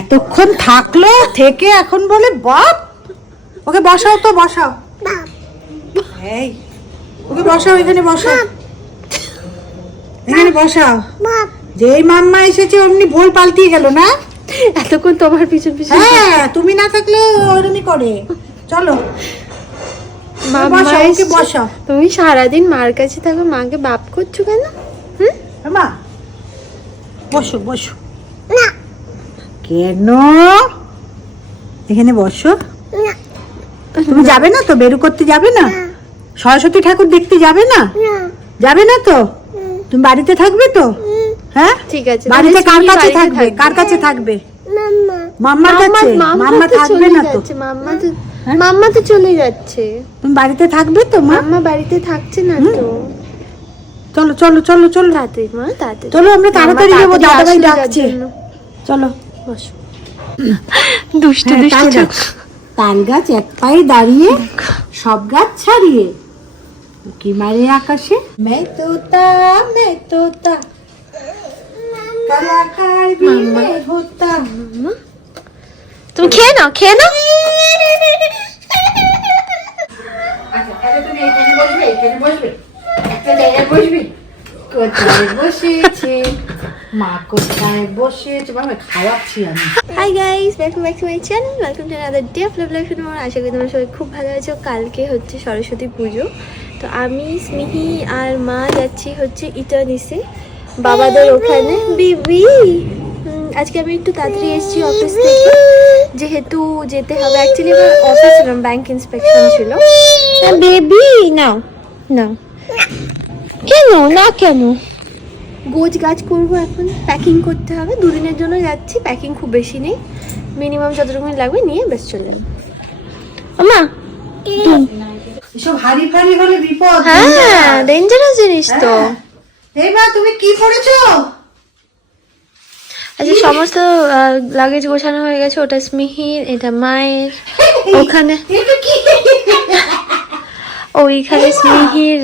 এতক্ষণ থাকলো, থেকে এখন বলে বাপ। ওকে বসাও তো, বসাও। এই ওকে বসাও, এখানে বসাও, এখানে বসাও। যেই মাম্মা এসেছে অমনি ভোল পাল্টিয়ে গেল না। এতক্ষণ তোমার পিছন পিছন। হ্যাঁ, তুমি না থাকলে ওরমই করে। চলো বসাও। তুমি সারাদিন মার কাছে থাকো, মাকে বাপ করছো কেন? মা বসো বসো। কেন এখানে বসো? তুমি যাবে না তো? বেরু করতে যাবে না? সরস্বতী ঠাকুর দেখতে যাবে না? যাবে না তো? তুমি বাড়িতে থাকবে তো? হ্যাঁ ঠিক আছে। বাড়িতে কার কাছে থাকবে? কার কাছে থাকবে? মাম্মার কাছে। মাম্মা থাকবে না তো? মাম্মা তো চলে যাচ্ছে। তুমি বাড়িতে থাকবে তো? মাম্মা বাড়িতে থাকছে না তো। চলো চলো চলো চলো তাড়াতাড়ি মা, তাড়াতাড়ি চলো, আমরা তাড়াতাড়ি যাবো, দাদাভাই ডাকছে। চলো বসো। দুষ্টু তাল গাছ এক পায়ে দাঁড়িয়ে, সব গাছ ছাড়িয়ে উকি মারে আকাশে। मैं तोता कलाकार भी मैं होता। তুমি খেয়ে নাও, খেয়ে নাও। আচ্ছা তুমি এখানে বসবে, এখানে বসবে, একটা জায়গায় বসবি। কোথায় বসেছে মা? কোথায় বসেছে? বাবা খাওয়াচ্ছি আমি। Hi guys, welcome back to my channel, welcome to another day of love life. আশা করি তোমরা সবাই খুব ভালো আছো। কালকে হচ্ছে সরস্বতী পুজো, তো আমি স্মিহি আর মা যাচ্ছি হচ্ছে ইটার্নিসে, বাবাদের ওখানে। বিবি আজকে আমি একটু তাড়াতাড়ি এসেছি অফিস থেকে, যেহেতু যেতে হবে। অ্যাকচুয়ালি আমার অফিস ছিলাম, ব্যাংক ইন্সপেকশন ছিল। বেবি নাও নাও। কেন না, কেন? গোছ গাছ করবো এখন, প্যাকিং করতে হবে। দুদিনের জন্য যাচ্ছি, প্যাকিং খুব বেশি নেই, মিনিমাম যতটুকু লাগবে নিয়ে বেশ চলে যাবো। আমা এসব হাড়ি ফাড়ি হলে বিপদ। হ্যাঁ, ডেঞ্জারাস জিনিস তো। এই মা, তুমি কি পড়েছো? আচ্ছা, সমস্ত লাগেজ গোছানো হয়ে গেছে। ওটা স্মিহির, এটা মায়ের। ওখানে ওইখানে স্মিহির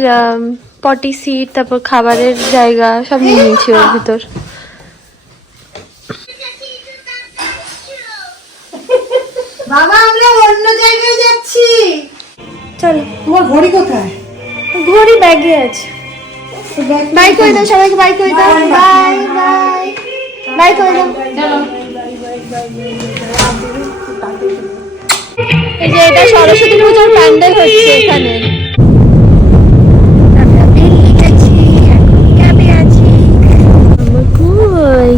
পটি সিট, তারপর খাবারের জায়গা সব নিয়ে নিয়েছি ওর ভিতর। বাবা আমরা অন্য জায়গায় যাচ্ছি। চলো। তোমার ঘড়ি কোথায়? ঘড়ি ব্যাগে আছে। বাই করে দাও সবাইকে, বাই করে দাও। বাই বাই বাই করে দাও। এই যে এটা সরস্বতী পুজোর প্যান্ডেল হচ্ছে এখানে। আমরা বেরিয়ে গেছি, ক্যাবে আছি। কই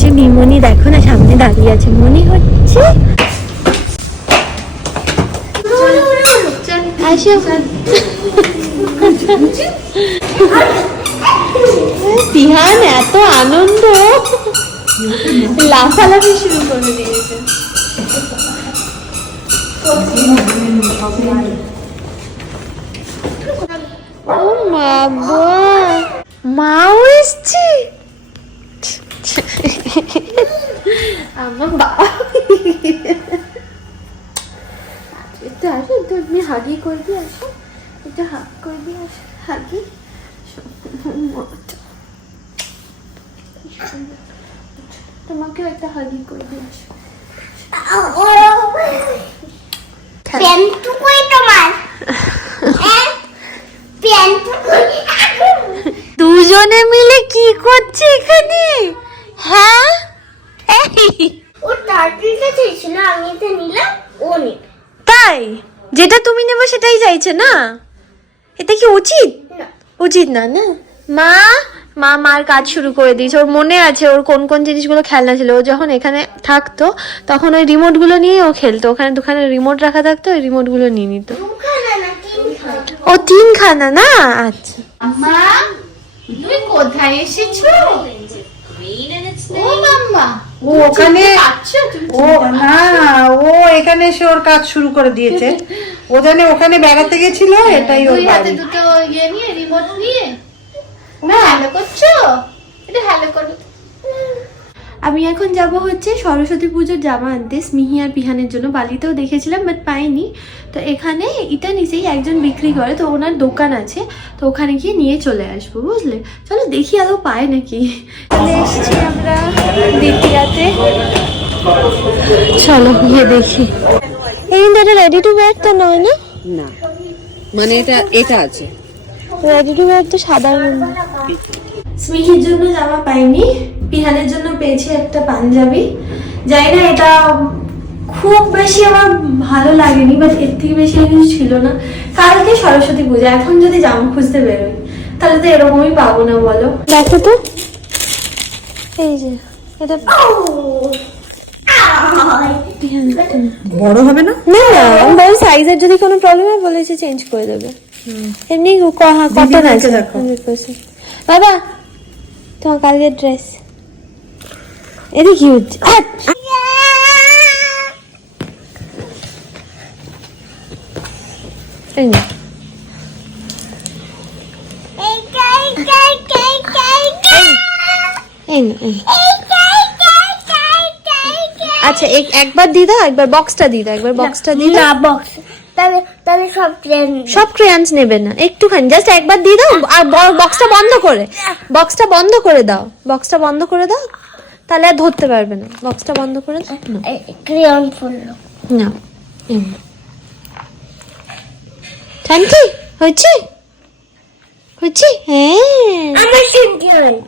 যে মিমনি দেখো না, সামনে দাঁড়িয়ে আছে, মনে হচ্ছে। আসো। তিহান এত আনন্দ, লাফালাফি শুরু করে দিয়েছে। ও মা, মাও এসছে। আমার বাবা একটু আসো, একটু আপনি হাগি করে দিয়ে আসো, একটু হাগ করে দিয়ে আসো, হাগি। তোমাকেও একটা হাগি করে দিয়ে আসো। দুজনে মিলে কি করছে এখানে? হ্যাঁ, ও টার্টলটা চাইছিল, আমি এটা নিলাম, ও নিল। তাই যেটা তুমি নেবে সেটাই চাইছে না? এটা কি উচিত? উচিত না, না? মা মা মার কাজ শুরু করে দিয়েছে। ওর মনে আছে ওর কোন কোন জিনিসগুলো খেলনা ছিল। ও যখন এখানে থাকতো তখন ওই রিমোটগুলো নিয়ে ও খেলতো। ওখানে দুখানে রিমোট রাখা থাকতো, ওই রিমোটগুলো নিয়ে নিত। ও তিনখানা না? আচ্ছা। মা তুমি কোথায় এসেছো? ও মাম্মা, ও ওখানে, ও না, ও এখানে এসে ওর কাজ শুরু করে দিয়েছে। ও জানে ওখানে বেড়াতে গেছিল, এটাই ওর দুই হাতে বাড়ি। দুটো ইয়ে নিয়ে, রিমোট নিয়ে। না হ্যালো করছো, এটা হ্যালো করো। আমি এখন যাব হচ্ছে সরস্বতী পুজোর জামা আনতে স্মিহি আর পিহানের জন্য। বালিতেও দেখেছিলাম বাট পাইনি, তো এখানে এটা নিচেই একজন বিক্রি করে, তো ওনার দোকান আছে, তো ওখানে গিয়ে নিয়ে চলে আসবো, বুঝলে? চলো দেখি আদৌ পায় নাকি। চলে এসছি আমরা দ্বিতীয়াতে। চলো গিয়ে দেখি। এই কিন্তু এটা রেডি টু ওয়্যার তো নয় না? না মানে এটা আছে রেডি টু ওয়্যার তো সাদা। স্মিহির জন্য জামা পাইনি, পিহানের জন্য পেয়েছি একটা পাঞ্জাবি। জানি না এটা খুব বেশি আমার ভালো লাগেনি, বাট এর থেকে বেশি কিছু ছিল না। কালকে সরস্বতী পূজা, এখন যদি জামা খুঁজতে বেরোই তাহলে তো এরকমই পাবো না বলো। দেখো তো এই যে এটা বড় হবে না? না না, আমি বল সাইজের যদি কোনো প্রবলেম হয় বলেছে চেঞ্জ করে দেবে। এমনি কটন আছে 100%। বাবা তোমার কালকের ড্রেস এটা হিউজ। আচ্ছা একবার দিয়ে দাও, একবার বক্সটা দিয়ে দাও, একবার বক্সটা দিয়ে দাও। বক্স তাহলে সব ক্রেয়ন্স নেবে না, একটুখানি জাস্ট একবার দিয়ে দাও। আর বক্সটা বন্ধ করে দাও, বক্সটা বন্ধ করে দাও, তাহলে আর ধরতে পারবে না। বক্সটা বন্ধ করে দাও না। ক্রেয়ন ফুল না থ্যাংক ইউ হয়েছে হয়েছে। হ্যাঁ আমার সিনটি হয়।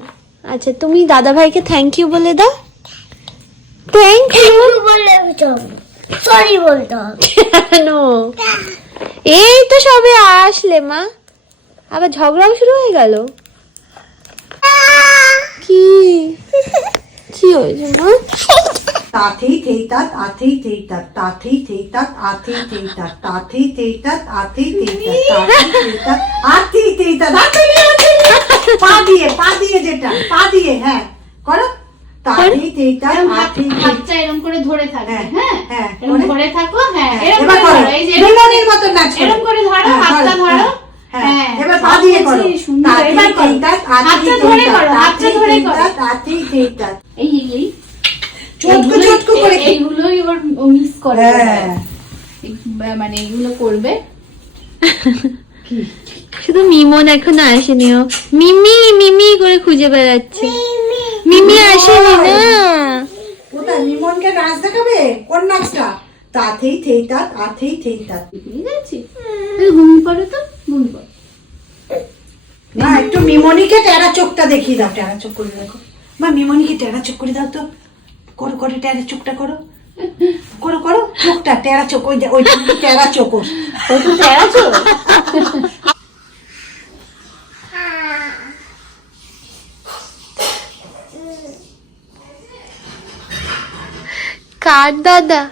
আচ্ছা তুমি দাদা ভাইকে থ্যাংক ইউ বলে দাও। থ্যাংক ইউ বলে সরি বলতে হবে। কেন? এই তো সবে আসলে মা, আবার ঝগড়াও শুরু হয়ে গেল। কি কি হয়েছে মা? তাথেই থেইতাত আথেই থেইতাত তাথেই থেইতাত আথেই থেইতাত তাথেই থেইতাত আথেই থেইতাত তাথেই থেইতাত আথেই থেইতাত। পা দিয়ে যেটা পা দিয়ে, হ্যাঁ করো। তাথেই থেইতাত আথেই থেইতাত। হাতটা এরকম করে ধরে থাকবে। হ্যাঁ হ্যাঁ এরকম ধরে থাকো। হ্যাঁ এরকম এবার করে করো, ধরো। এই যে বিমানের মতো নাচ করো। এরকম করে ধরো, হ্যাঁ, হাতটা ধরো। হ্যাঁ এবার পা দিয়ে করো। তাথেই থেইতাত আথেই হাতটা ধরে থেইতাত করো, হাতটা তাথেই ধরে করো। থেইতাত আথেই থেইতাত। এই চটকু করে এইগুলোই ও মিস করে। হ্যাঁ মানে এগুলো করবে। শুধু মিমন এখনো আসেনি, ও মিমি মিমি করে খুঁজে বেড়াচ্ছে। মিমি আসেনি না। কোথায় মিমনকে নাচ দেখাবে? কোন নাচটা? তাথেই থেইতাত আথেই থেইতাত। ঠিক আছে ঘুমিয়ে পড়ো তো, ঘুমিয়ে পড়ো। না একটু মিমনিকে টেরা চোখটা দেখিয়ে দাও। টেরা চোখ করে দেখো মা, মিমনিকে টেরা চোখ করে দাও তো। করো করো টেরা চোখটা করো করো করো চোখটা টেরা চোখ। ওইটা টেরা চোখ ওর। ও তো তেরা চোখ। কার দাদা?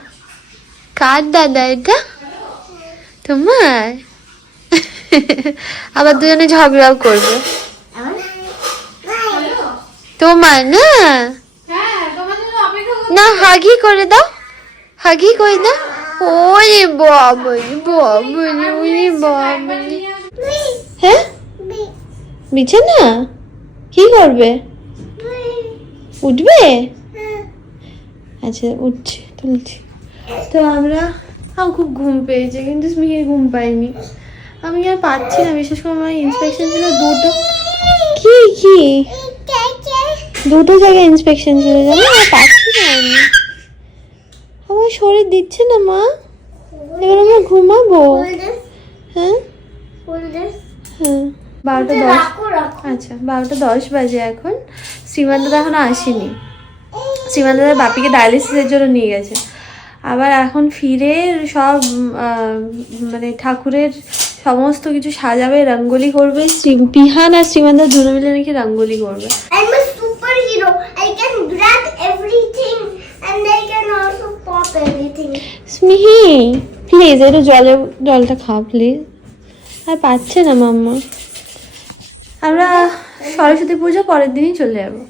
কার দাদা এটা? তোমার? আবার দুজনে ঝগড়াও করবে। তোমার না? হ্যাঁ তোমার জন্য অপেক্ষা করছি। না হাগি করে দাও, হাগি করে দাও। ওরে বাবারে বাবারে, ওরে বাবারে। হ্যাঁ বিছানা কি করবে? উঠবে? আচ্ছা উঠছে, তুলছি। তো আমার খুব ঘুম পেয়েছে, কিন্তু স্মিহির ঘুম পাইনি। আমি আর পাচ্ছি না, বিশেষ করে আমার ইন্সপেকশন ছিল দুটো। কি কি দুটো জায়গায় ইন্সপেকশন ছিল জানো, আর পাচ্ছি না আমি। আমার শরীর দিচ্ছে না মা, এবার আমরা ঘুমাবো। হ্যাঁ হ্যাঁ 12:10। আচ্ছা 12:10 বাজে এখন। শ্রীমান দাদা এখনো আসেনি। শ্রীমান দাদার বাপিকে ডায়ালিসিসের জন্য নিয়ে গেছে। আবার এখন ফিরে সব মানে ঠাকুরের সমস্ত কিছু সাজাবে, রঙ্গোলি করবে। পিহান আর শ্রীমান দাদা দুটো মিলে নাকি রঙ্গোলি করবে। I'm a superhero. I can grab everything and I can also pop everything. Smihi please একটু জলটা খাও প্লিজ। আর পাচ্ছে না মাম্মা। আমরা সরস্বতী পুজো পরের দিনই চলে যাবো।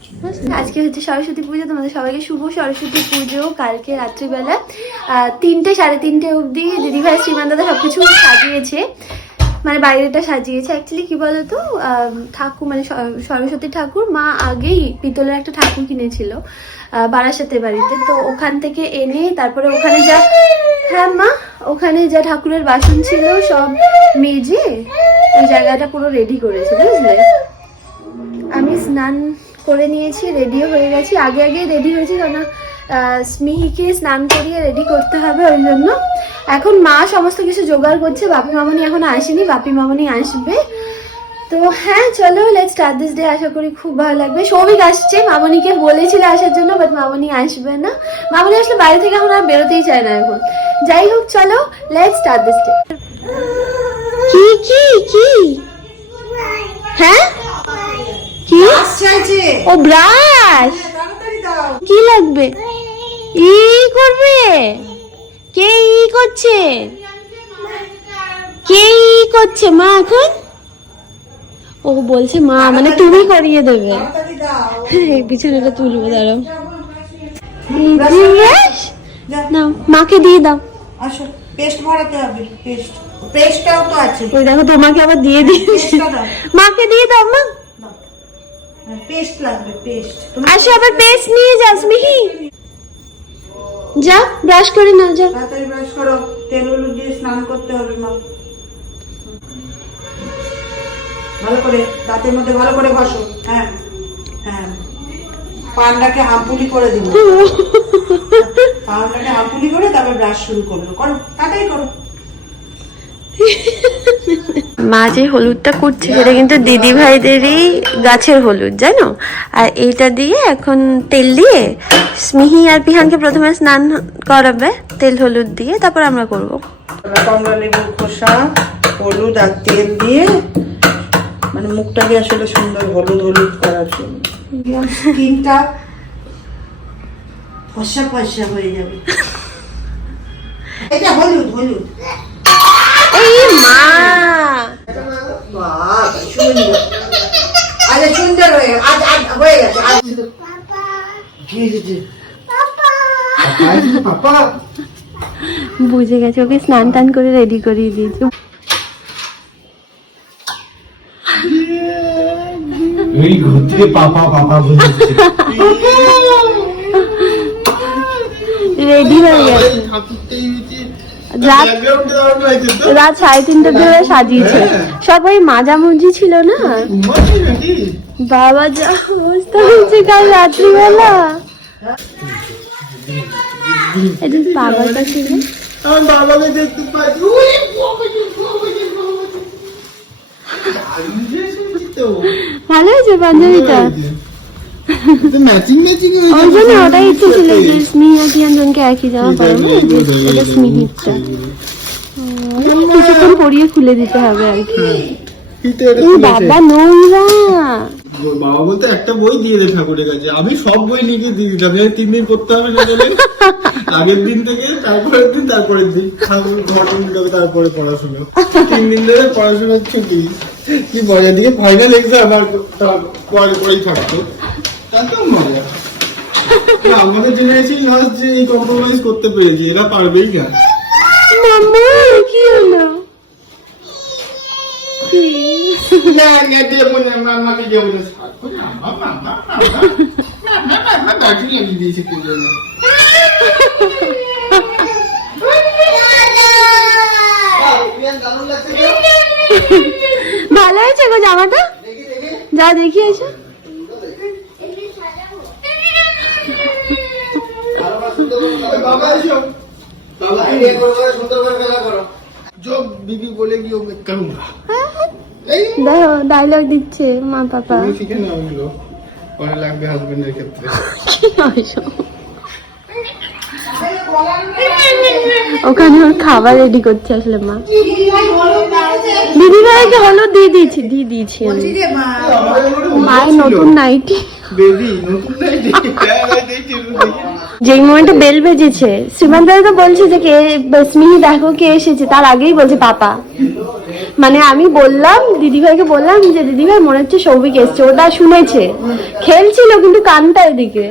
আজকে হচ্ছে সরস্বতী পুজো, তোমাদের সবাইকে শুভ সরস্বতী পুজো। কালকে রাত্রিবেলা 3টে 3:30 অবধি দিদিভাই শ্রীমান দাদা সবকিছু সাজিয়েছে, মানে বাইরেটা সাজিয়েছে। অ্যাকচুয়ালি কি বলতো, ঠাকুর মানে সরস্বতী ঠাকুর মা আগেই পিতলের একটা ঠাকুর কিনেছিল বারাসাতের বাড়িতে। তো ওখান থেকে এনে তারপরে ওখানে যা, হ্যাঁ মা, ওখানে যা ঠাকুরের বাসন ছিল সব মেজে ওই জায়গাটা পুরো রেডি করেছে, বুঝলে। আমি স্নান করে নিয়েছি, রেডিও হয়ে গেছি, আগে রেডি হয়েছি, কারণ স্মিহিকে স্নান করিয়ে রেডি করতে হবে, ওই জন্য এখন মা সমস্ত কিছু জোগাড় করছে। বাপি মামনি এখন আসেনি, বাপি মামনি আসবে। তো হ্যাঁ চলো লেটস স্টার্ট দিস ডে। আশা করি খুব ভালো লাগবে। সৌভিক আসছে, মামনিকে বলেছিল আসার জন্য, বাট মামনি আসবে না। মামনি আসলে বাইরে থেকে এখন আর বেরোতেই চায় না এখন। যাই হোক চলো লেটস স্টার্ট দিস ডে। কি কি কি হ্যাঁ কি চাইছে ও ব্রাশ তাড়াতাড়ি দাও। কি লাগবে? ই করবে? কে ই করছে? কে ই করছে মা এখন? ও বলছে মা মানে তুমি করিয়ে দেবে। তাড়াতাড়ি দাও। এই বিছানাটা তুলবো, দাঁড়াও। ব্রাশ যা, নাও মাকে দিয়ে দাও। আসো পেস্ট ভরাতে হবে। পেস্টটাও তো আছে। ওই দেখো তোমাকে আবার দিয়ে দিয়েছে। পেস্টটা দাও। মাকে দিয়ে দাও মা। পেস্ট লাগবে, পেস্ট। আসো আবার পেস্ট নিয়ে যাস মিহি। যা ব্রাশ করে নাও যা। তাড়াতাড়ি ব্রাশ করো, তেল হলুদ দিয়ে স্নান করতে হবে মা। ভালো করে দাঁতের মধ্যে ভালো করে বসো। হ্যাঁ হ্যাঁ, পানটাকে হাঁপুলি করে দিল। পানটাকে হাঁপুলি করে তারপর ব্রাশ শুরু করলো। করো তাড়াতাড়ি করো। মা যে হলুদটা করছে সেটা কিন্তু দিদি ভাইদেরই গাছের হলুদ, জানো। আর এইটা দিয়ে এখন তেল দিয়ে স্মিহি আর পিহানকে প্রথমে স্নান করাবে তেল হলুদ দিয়ে, তারপর আমরা করব। কমলা লেবুর খোসা, হলুদ আর তেল দিয়ে মানে মুখটাকে আসলে সুন্দর হলুদ হলুদ করার জন্য স্কিনটা ফসা ফসা হয়ে যাবে। এটা হলুদ হলুদ। এই মা সুন্দর। আচ্ছা সুন্দর হয়ে গেছে। আজ আজ হয়ে গেছে। আজ বুঝে গেছে, ওকে স্নান টান করে রেডি করিয়ে দিয়েছে। এই ঘর থেকে পাপা পাপা বলছে রেডি হয়ে গেছে। রাত 3:30 ধরে সাজিয়েছে। সবাই মাঝামাঝি ছিল না। বাবা যা অবস্থা হয়েছে কাল রাত্রিবেলা। এটা বাবাটা ছিল। আমার বাবাকে দেখতে পাই ভালো হয়েছে পাঞ্জাবিটা। ম্যাচিং ম্যাচিং ওই জন্য ওটাই ইচ্ছে ছিল যে স্মিহি আর কিয়ানজনকে একই জামা পরাবো। এটা স্মিহিরটা কিছুক্ষণ পরিয়ে খুলে দিতে হবে আর কি। এই বাবা নোংরা। বাবা বলতে একটা বই দিয়ে দে ঠাকুরের কাছে। আমি সব বই লিখে দিয়ে দিতাম, 3 দিন করতে হবে না গেলে আগের দিন থেকে তারপরের দিন তারপরের দিন ঠাকুর ঘর যাবে, তারপরে পড়াশোনা। 3 দিন ধরে পড়াশোনার ছুটি। কি মজা, দিকে ফাইনাল এক্সাম আর পরেই থাকতো, তাতেও মজা। আমাদের জেনারেশন লাস্ট যে এই কম্প্রোমাইজ করতে পেরেছি, এরা পারবেই না। মাম্মা কি হলো? না না দেবো না, মামাকে দেবো না। গাড়ি লাগিয়ে দিয়েছে তোর জন্য। ভালো হয়েছে গো জামাটা? যা দেখি এসো। বাবা এসো, বাবা আইডিয়া করে সুন্দর করে খেলা করো। जो बीबी बोलेगी वो मैं करूंगा। দেখো ডায়লগ দিচ্ছে মা পাপা। তুমি শিখে নাও এগুলো, পরে লাগবে হাজবেন্ডের ক্ষেত্রে। ওখানে ওর খাবার রেডি করছে আসলে মা। দিদি ভাইকে হলুদ দিয়ে দিয়েছি আমি। মায়ের নতুন নাইটি। বেবি নতুন নাইটি। যেই মোমেন্টে বেল বেজেছে শ্রীমান তো বলছে যে কে স্মিহি দেখো কে এসেছে, তার আগেই বলছে পাপা। মানে আমি বললাম দিদিভাইকে বললাম যে দিদিভাই মনে হচ্ছে সৌভিক এসছে। ওটা শুনেছে, খেলছিল কিন্তু কানটা এদিকে।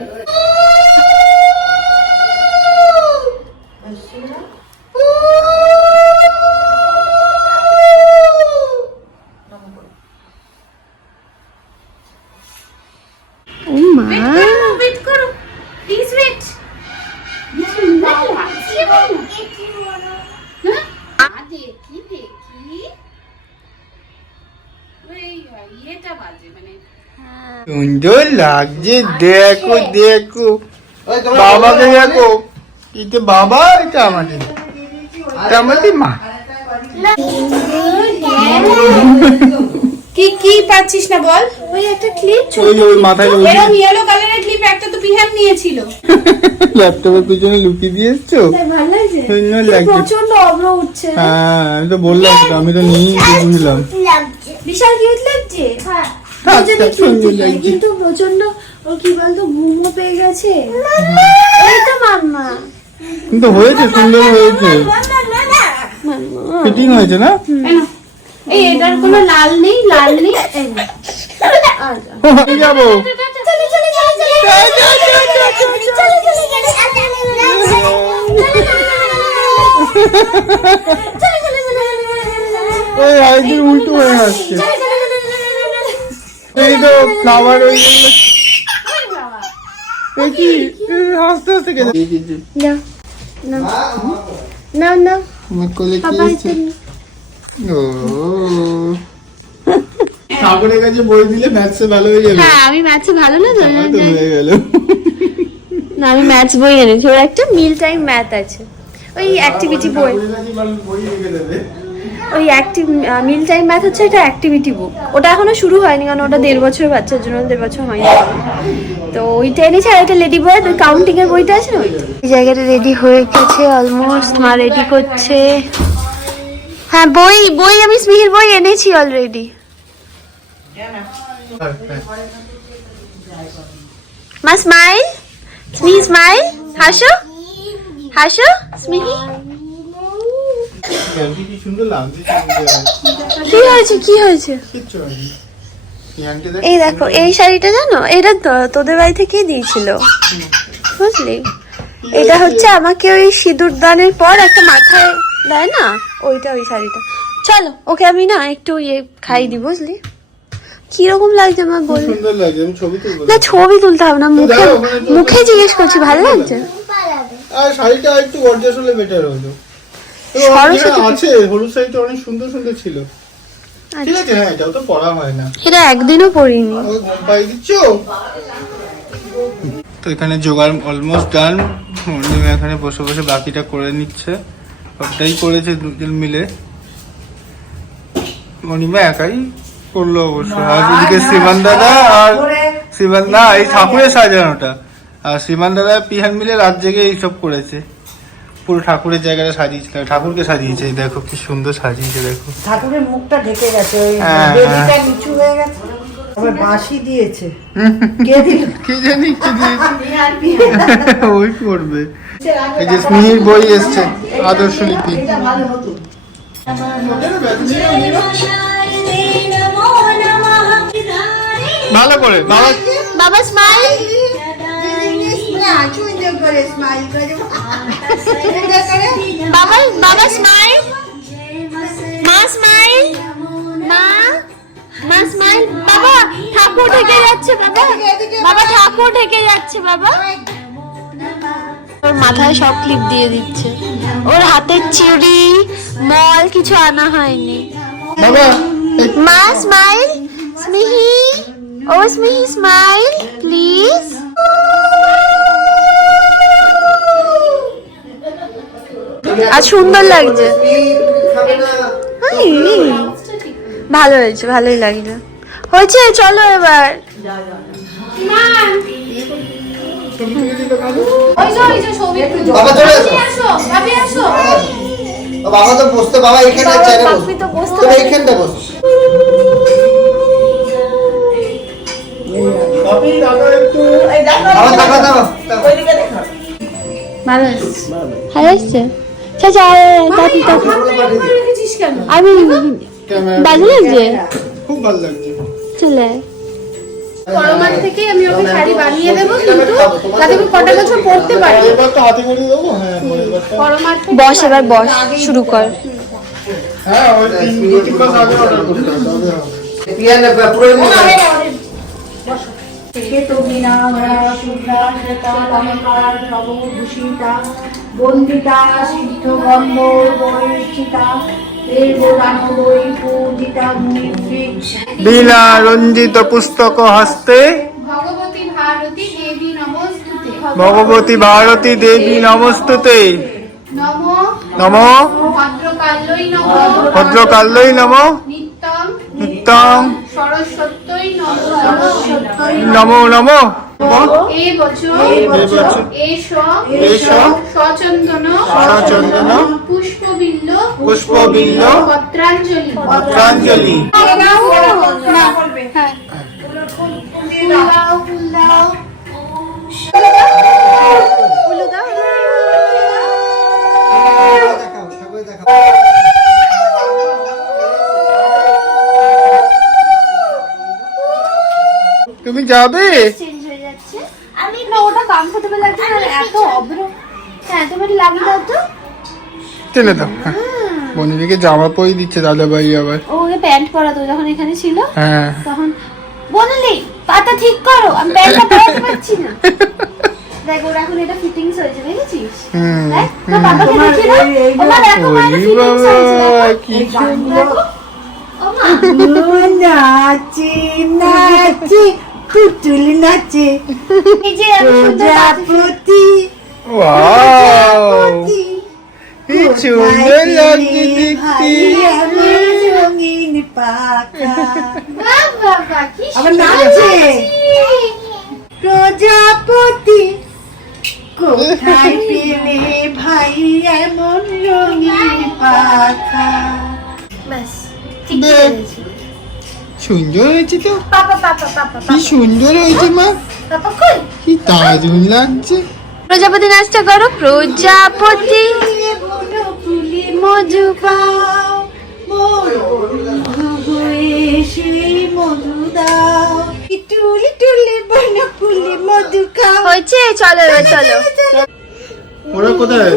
ও মা ওয়েট করো প্লিজ ওয়েট দেখি দেখি ওই ইয়েটা বাজে মানে সুন্দর লাগছে, দেখো দেখো। বাবাকে দেখো, এটা বাবা, এটা আমাদের, এটা আমাদের মা। কি কি পাচ্ছিস না বল? ওই একটা ক্লিপ ওই মাথায় এরকম ইয়েলো কালারের ক্লিপ একটা তো পিহান নিয়েছিল। ল্যাপটপের পিছনে লুকিয়ে দিয়ে এসছো। ভালো লাগছে, সুন্দর লাগছে। প্রচন্ড অব্র উঠছে। হ্যাঁ আমি তো বললাম তো, আমি তো নিয়ে বুঝলাম। বিশাল কিউট লাগছে। সুন্দর লাগছে। কিন্তু প্রচন্ড ও কি বলতো ঘুমও পেয়ে গেছে। এই তো মাম্মা, কিন্তু হয়েছে, সুন্দর হয়েছে, ফিটিং হয়েছে না? এই এটার কোনো লাল নেই, লাল নেই। যাবো ওই আরেকদিন উল্টো হয়ে আসছে। এই তো ফ্লাওয়ার হয়ে গেল। কি হাসতে হাসতে গেছে। না না আমার কোলে কি এসছে? ও ঠাকুরের কাছে বই দিলে ম্যাথসে ভালো হয়ে যাবে। হ্যাঁ আমি ম্যাথসে ভালো না, তো হয়ে গেল। না আমি ম্যাথস বই এনেছি, ওর একটা মিল টাইম ম্যাথ আছে, ওই অ্যাক্টিভিটি বই, বই লিখে দেবে। ওই মিল টাইম ম্যাথ হচ্ছে একটা অ্যাক্টিভিটি বুক। ওটা এখনো শুরু হয়নি কারণ ওটা 1.5 বছর বাচ্চার জন্য, 1.5 বছর হয়নি। তো ওইটা এনেছি। আর একটা লেডি বয়, ওই কাউন্টিং এর বইটা আছে না, ওইটা। এই জায়গাটা রেডি হয়ে গেছে অলমোস্ট, মা রেডি করছে। হ্যাঁ বই আমি স্মিহির বই এনেছি অলরেডি। মা স্মাইল, স্মিহি স্মাইল, হাসো হাসো স্মিহি। কি সুন্দর লাগছে। কি হয়েছে কি হয়েছে? কিচ্ছু হয়নি। এই দেখো এই শাড়িটা জানো, এটা তোদের বাড়ি থেকেই দিয়েছিল বুঝলি। এটা হচ্ছে আমাকে ওই সিঁদুর দানের পর একটা মাথায় দেয় না, ওইটা ওই শাড়িটা। চলো ওকে আমি না একটু ইয়ে খাই দি বুঝলি। কিরকম লাগছে আমার বল? সুন্দর লাগছে, আমি ছবি তুলবো। না ছবি তুলতে হবে না, মুখে মুখে জিজ্ঞেস করছি ভালো লাগছে। আর শাড়িটা একটু গর্জিয়াস হলে বেটার হতো। সরস্বতী আছে হলুদ শাড়িটা অনেক সুন্দর সুন্দর ছিল। ঠিক আছে, হ্যাঁ এটাও তো পরা হয় না। এটা একদিনও পরিনি। ওই ঘুম পাই দিচ্ছ তো। এখানে জোগাড় অলমোস্ট ডান। মর্নিমা এখানে বসে বসে বাকিটা করে নিচ্ছে, সবটাই করেছে দুজন মিলে। মর্নিমা একাই করলো অবশ্য। আর এদিকে শ্রীমান দাদা আর শ্রীমান না, এই ঠাকুরের সাজানোটা, আর শ্রীমান দাদা পিহান মিলে রাত জেগে এইসব করেছে। পুরো ঠাকুরের জায়গাটা সাজিয়েছিল, ঠাকুরকে সাজিয়েছে। দেখো কি সুন্দর সাজিয়েছে, দেখো ঠাকুরের মুখটা ঢেকে গেছে, ওই হ্যাঁ, বেদিটা নিচু হয়ে গেছে। আবার বাঁশি দিয়েছে, কে দিল? কি জানি কি দিয়েছে, ওই করবে। এই যে স্মিহির বই এসছে, আদর্শ লিপি। ভালো করে বাবা, বাবা স্মাইল, বাবা বাবা স্মাইল, মা স্মাইল, মা স্মাইল। বাবা ঠাকুর ঢেকে যাচ্ছে, বাবা বাবা ঠাকুর ঢেকে যাচ্ছে। বাবা ওর মাথায় সব ক্লিপ দিয়ে দিচ্ছে, ওর হাতের চুড়ি মল কিছু আনা হয়নি। বাবা মা স্মাইল, স্মিহি, ও স্মিহি স্মাইল প্লিজ। আর সুন্দর লাগছে, ভালো হয়েছে, ভালোই লাগছে। হয়েছে, চলো এবার। ওই যে ছবি তুলো। বাবা চলে ভাবি আসো, ভাবি আসো। বাবা তো বসতে, বাবা এখানে চেয়ারে বস, পাপড়ি তো বসতে তুমি পারে। এখানটা বস। বাবা টাকা দাও। ভালো হয়েছে, ভালো হয়েছে। চাচা দাদি দাদি রেখেছিস কেন? আমি ভালো লাগছে, খুব ভালো লাগছে। চলে পরমার থেকে আমি ওকে শাড়ি বানিয়ে দেবো, কিন্তু যাতে আমি কটা বছর পরতে পারি। এবার তো হাতে করে দেবো। হ্যাঁ পরেরবারটা। পরমার থেকে বস, এবার বস, শুরু কর। হ্যাঁ ওই 3 মাস আগে অর্ডার করতে হবে। পিয়ানো পুরো দিন বন্দিতা সিদ্ধ গন্ধ বহিষ্ঠিতা বীণা রঞ্জিত পুস্তক হস্তে ভগবতী ভারতী দেবী নমস্তুতে। ভগবতী ভারতী দেবী নমস্তুতে। নম নম ভদ্রকাল্যই নম ভদ্রকাল্যই নম নিত্যং নিত্যং সরস্বত্যই নম নমো নমো এ বছর এষ সচন্দন সচন্দন পুষ্পবিল্ল পুষ্পবিল্ল পত্রাঞ্জলি পত্রাঞ্জলি। তুমি যাবে? চেঞ্জ হয়ে যাচ্ছে। আমি না ওটা কমফোর্টেবল লাগছে না, এত অভ্র। হ্যাঁ তোমার লাগিয়ে দাও তো। টেনে দাও। বনিদিকে জামা পরিয়ে দিচ্ছে দাদা ভাই আবার। ওকে প্যান্ট পরাতো যখন এখানে ছিল, হ্যাঁ তখন বললি পাতা ঠিক করো, আমি প্যান্টটা পরাতে পারছি না। দেখ ওর এখন এটা ফিটিংস হয়েছে, দেখেছিস? দেখ তো বাবাকে দেখি না, ওমা দেখো মা এটা ফিটিংস হয়েছে দেখো। কি দেখো ওমা নাচে নাচে পুতুল নাচে এই যে আমি সুন্দর নাচি। প্রজাপতি ওয়াও, কি সুন্দর লাগছে দেখতে। রঙিন পাখা বাহ বাহ বাহ, কি আবার সুন্দর নাচছে। নাচি। প্রজাপতি কোথায় পেলে ভাই এমন রঙিন পাখা? ব্যাস ঠিক হয়েছে। সুন্দর হয়েছে তো, পাপা পাপা পাপা কি সুন্দর হয়েছে মা, পাপা কই? কি দারুণ লাগছে। প্রজাপতি নাচটা করো। প্রজাপতি মধু পাও, সেই মধু দাও, টুলি টুলি বনফুলি মধু খাও। হয়েছে? চলো এবার চলো। ওরা কোথায়?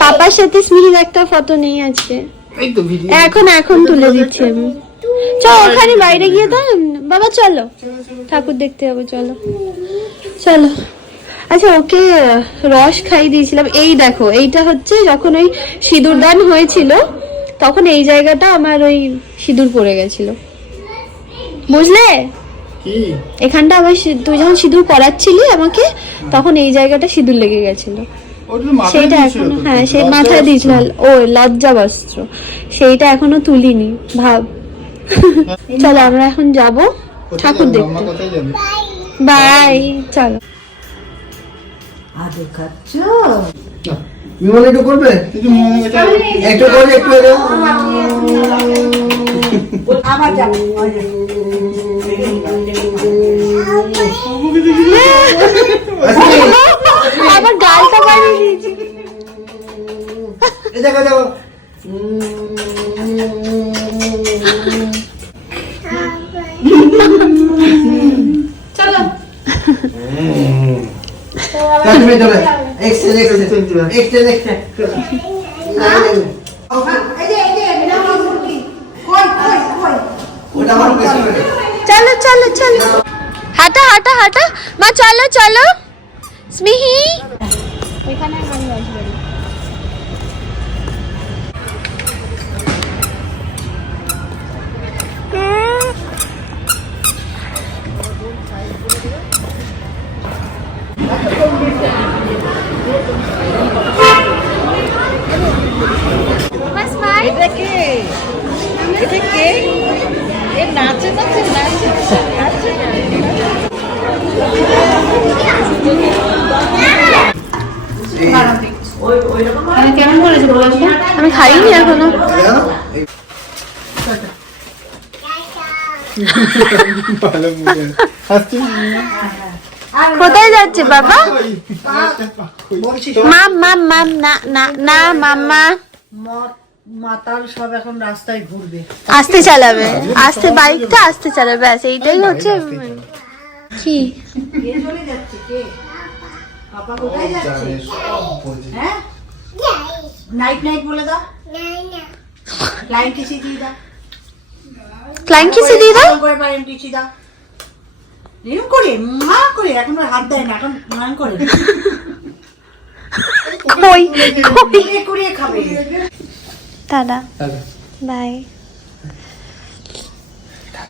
পাপার সাথে স্মিহির একটা ফটো নেই আজকে, এই তো ভিডিও। এখন তুলে দিচ্ছি আমি। চলো ওখানে বাইরে গিয়ে দাও বাবা, চলো ঠাকুর দেখতে যাবো, চলো চলো। আচ্ছা ওকে রস খাই দিয়েছিলাম। এই দেখো এইটা হচ্ছে যখন ওই সিঁদুর দান হয়েছিল, তখন এই জায়গাটা আমার ওই সিঁদুর পড়ে গেছিল, বুঝলে? কি এখানটা আমার তুই যখন সিঁদুর পরাচ্ছিলি আমাকে, তখন এই জায়গাটা সিঁদুর লেগে গেছিল। ওটা মাথায় সেইটা দিয়েছিল এখনো, তো? হ্যাঁ সেই লজ্জা মাথায় হচ্ছে। দিয়েছিল। ও লজ্জা বস্ত্র, সেইটা এখনো তুলিনি, ভাব। চলো আমরা এখন যাব কোথায় ঠাকুর যাবে? মাম্মা দেখতে। কোথায় যাবে? বাই, চলো। আদর খাচ্ছ? বিমল একটু করবে? একটু মনে গেছে। একটু করবে, একটু এলো। আবার যাবো। আবার গালটা বাড়িয়ে দিয়েছি। এই দেখো দেখো। চলো তুমি চলে এক্সটেন্ড এক্সটেন্ড এক্সটেন্ড এক্সটেন্ড। ওটা আমার বেশি করে। চলো চলো চলো, হাঁটা হাঁটা হাঁটা মা, চলো চলো। স্মিহি ওইখানে গাড়ি আসবে। কেমন করেছো বলো? আমি খাইনি এখনো। ভালো মুখে হাসছি। কোথায় যাচ্ছে বাবা? বলছি মাম মাম মাম, না না না মাম্মা। মাতাল সব এখন রাস্তায় ঘুরবে। আস্তে চালাবে, আস্তে বাইকটা আস্তে চালাবে, ব্যাস এইটাই হচ্ছে। কি কে চলে যাচ্ছে? কে? পাপা কোথায় যাচ্ছে? হ্যাঁ, নাইট নাইট বলে দাও। লাইন কিসি দিয়ে দাও। ক্লাইন্ট কিসে দিয়ে দাও? এরকম করে লাইন কিসি দাও। এরকম করে মা করে, এখন আর হাত দেয় না, এখন মান করে কই কুড়িয়ে কুড়িয়ে খাবে। Tata, by.